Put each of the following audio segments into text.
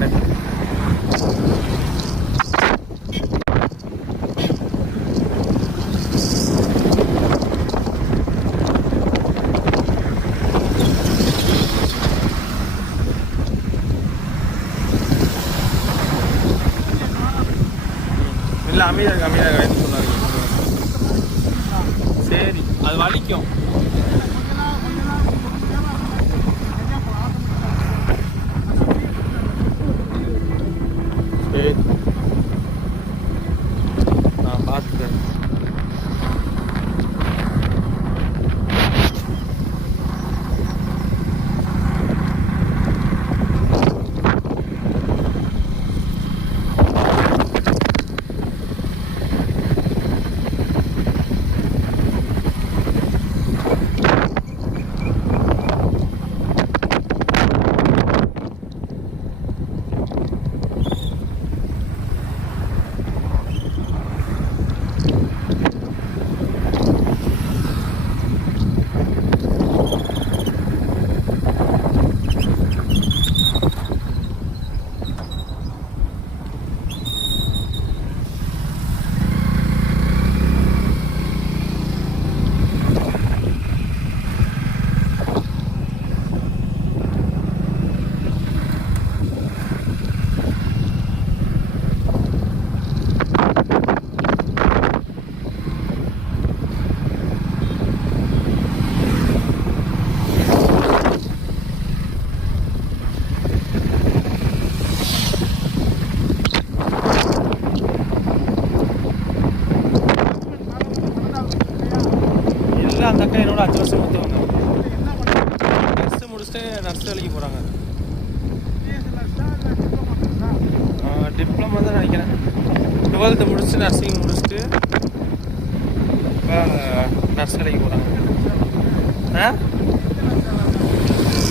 பண்ணுறேன். இல்லை அமைதியாக எதுவும் சொன்னாங்க. சரி, அது வலிக்கும். சரி, நான் பார்த்துக்கிறேன். அந்த அக்கா என்னோட 5 வருஷம் மூத்தவங்க. நர்ஸு முடிச்சுட்டு நர்ஸ் வேலைக்கு போகிறாங்க. டிப்ளமா தான் நினைக்கிறேன். 12th முடிச்சுட்டு நர்சிங் முடிச்சுட்டு இப்போ நர்ஸ் வேலைக்கு போகிறாங்க.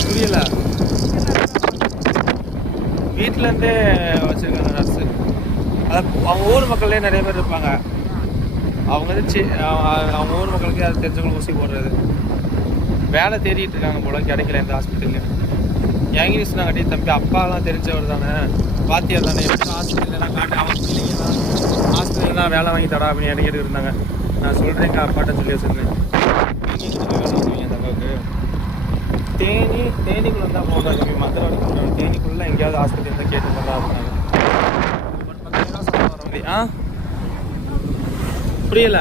புரியல. வீட்டிலேருந்தே வச்சுருக்காங்க நர்ஸு. அது அவங்க ஊர் மக்கள்லேயே நிறைய பேர் இருப்பாங்க. அவங்க வந்து அவங்க ஊர் மக்களுக்கு அது தெரிஞ்சவங்களுக்கு ஊசி போடுறது வேலை தேடிட்டு இருக்காங்க போல. கிடைக்கல எந்த ஹாஸ்பிட்டல்லையும். என்கிட்ட சொன்னாங்க, டே தம்பி அப்பாலாம் தெரிஞ்சவர் தானே, வாத்தியார் தானே, எப்படி ஹாஸ்பிட்டல்லாம் காட்டு அவங்க பிள்ளைங்க தான் ஹாஸ்பிட்டல்லாம் வேலை வாங்கி தரா அப்படின்னு எனக்கு இருந்தாங்க. நான் சொல்கிறேங்க அப்பாட்ட சொல்லி வச்சுருந்தேன். அந்த அப்பாவுக்கு தேனிக்குள்ளே தான் போடுறாங்க. தம்பி மதுரை போடுறாங்க. தேனிக்குள்ளே எங்கேயாவது ஹாஸ்பிட்டல் இருந்தால் கேட்டு பண்ணா இருந்தாங்க. ஒரு 10,000 சம்பளம் வர மாதிரி. புரியல.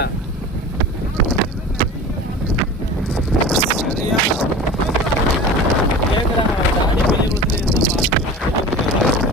நிறையா கேட்குறாங்க